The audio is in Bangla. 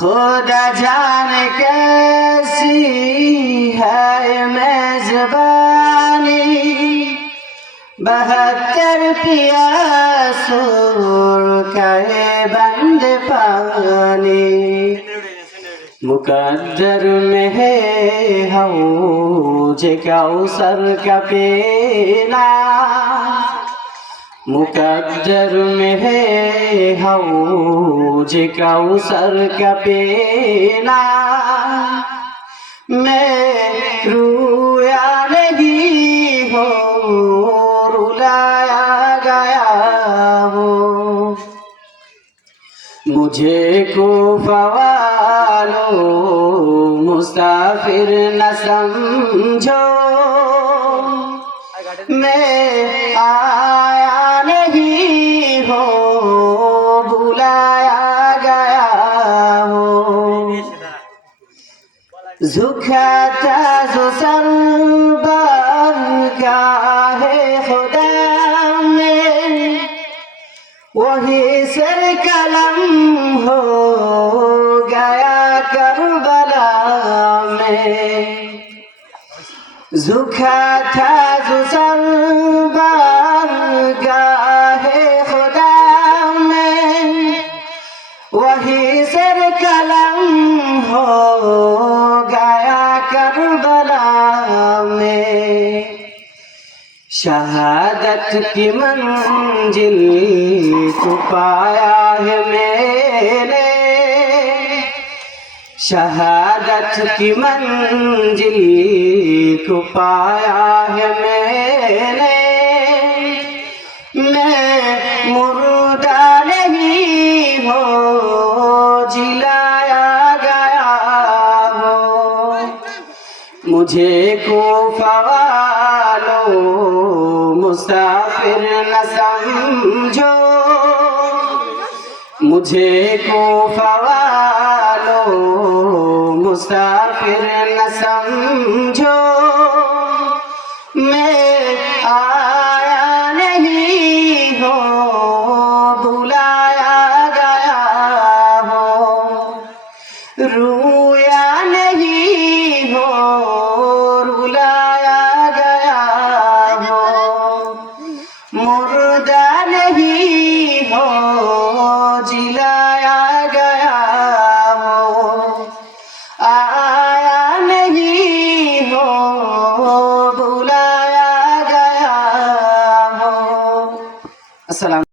খুদা জান কেসি হেজবানি বহতর পিয়াসুর কে বন্দ পানি মুকদ্দর মে হে হউ যে কাউসর কপেনা মুকাদ্জর মেহে হাউজ কাউসার কাপেনা মে রুয়ালে গি হো রুলায়া গায়া হো মুঝে কো ফাওয়ালো মুস্তাফির না সমঝো মে আয়া ঝুখা চাহে খুদে ওহি সের কলম হো ঝুখা থা জুসল বা शहादत की मंजिल को पाया है मैंने शहादत की मंजिल को पाया है मैंने مجھے کو فوالو مسافر نہ سمجھو مجھے کو فوالو مسافر نہ سمجھو میں মুর্দা নেই হিলায়া গয়া আয়া নেই হুলায়া গয়া আসসালাম